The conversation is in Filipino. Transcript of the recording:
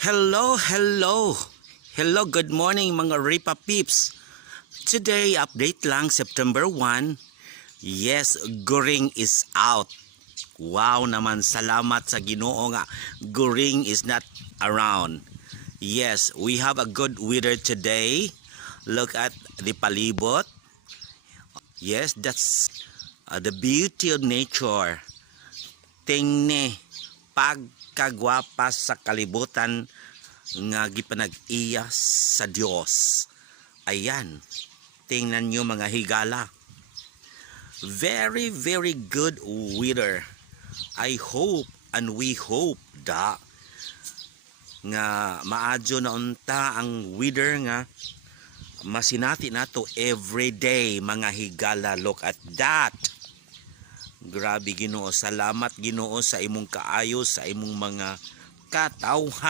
Hello, hello. Hello, good morning mga Ripa Peeps. Today, update lang, September 1. Yes, Goring is out. Wow naman, salamat sa Ginoo nga. Goring is not around. Yes, we have a good weather today. Look at the palibot. Yes, that's the beauty of nature. Tingni, pagkagwapa sa kalibutan nga gipanag-iya sa Dios. Ayan, tingnan nyo mga higala. Very, very good weather. I hope and we hope da nga maadyo na unta ang weather nga masinati nato every day mga higala. Look at that. Grabe Ginoo, salamat Ginoo sa imong kaayo, sa imong mga katawhan.